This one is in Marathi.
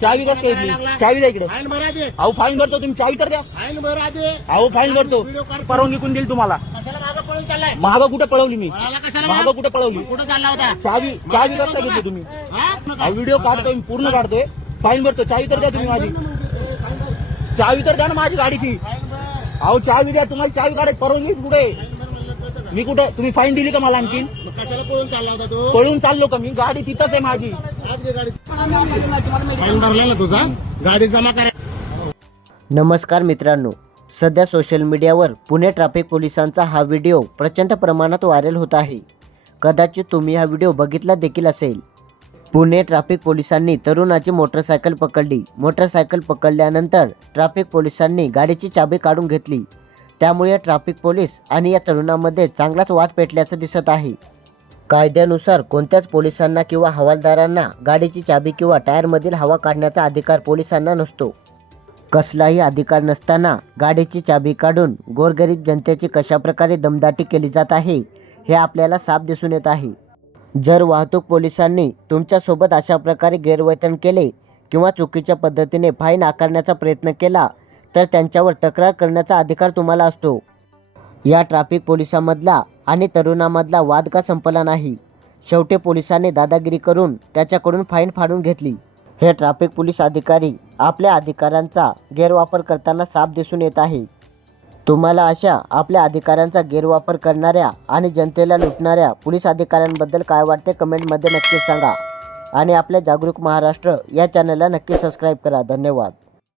चावी कसं काय चावी द्या इकडे. फाईन भरा दे अहो फाईन भरतो तुम्ही चावी तर द्या. फाईन भरा दे अहो फाईन भरतो. परवानगी कोण देईल तुम्हाला? कशाला मागं पळून चाललाय? महाग कुठे पळवली मी? पळाला कशाला महाग? कुठे पळवली? कुठं चालला होता? चावी चावी कसं घेतली तुम्ही. हा? व्हिडिओ काढतोय मी पूर्ण काढतोय. फाईन भरतो. चावी तर द्या तुम्ही माझी. चावी तर द्या ना माझी गाडीची. अहो चावी द्या. तुम्हाला चावी काढायची परवानगी कुठे? आहे? मी कुठे? तुम्ही फाईन दिली का मला आणखीन? मग कशाला पळून चालला होता तू? पळून चाललो का मी? गाडी तिथंच आहे माझी. आज घे गाडी. फाईन भरला ना तुझा? गाडी जमा करा. नमस्कार मित्रांनो. सध्या सोशल मीडियावर पुणे ट्रॅफिक पोलिसांचा हा व्हिडिओ प्रचंड प्रमाणात व्हायरल होत आहे. कदाचित तुम्ही हा व्हिडिओ बघितला देखील असेल. पुणे ट्रॅफिक पोलिसांनी तरुणाची मोटरसायकल पकडली. मोटरसायकल पकडल्यानंतर ट्रॅफिक पोलिसांनी गाडीची चाबी काढून घेतली. त्यामुळे ट्रॅफिक पोलीस आणि या तरुणामध्ये चांगलाच वाद पेटल्याचं दिसत आहे. कायद्यानुसार कोणत्याच पोलिसांना किंवा हवालदारांना गाडीची चाबी किंवा टायरमधील हवा काढण्याचा अधिकार पोलिसांना नसतो. कसलाही अधिकार नसताना गाडीची चाबी काढून गोरगरीब जनतेची कशाप्रकारे दमदाटी केली जात आहे हे आपल्याला साफ दिसून येत आहे. जर वाहतूक पोलिसांनी तुमच्यासोबत अशा प्रकारे गैरवर्तन केले किंवा चुकीच्या पद्धतीने फाईन आकारण्याचा प्रयत्न केला तर त्यांच्यावर तक्रार करण्याचा अधिकार तुम्हाला असतो. या ट्रॅफिक पोलिसांमधला आणि तरुणामधला वाद का संपला नाही? शेवटी पोलिसांनी दादागिरी करून त्याच्याकडून फाईन फाडून घेतली. हे ट्रॅफिक पोलीस अधिकारी आपल्या अधिकारांचा गैरवापर करताना साफ दिसून येत आहे. तुम्हाला अशा आपल्या अधिकारांचा गैरवापर करणाऱ्या आणि जनतेला लुटणाऱ्या पोलीस अधिकाऱ्यांबद्दल काय वाटते कमेंटमध्ये नक्की सांगा. आणि आपल्या जागरूक महाराष्ट्र या चॅनलला नक्की सबस्क्राईब करा. धन्यवाद.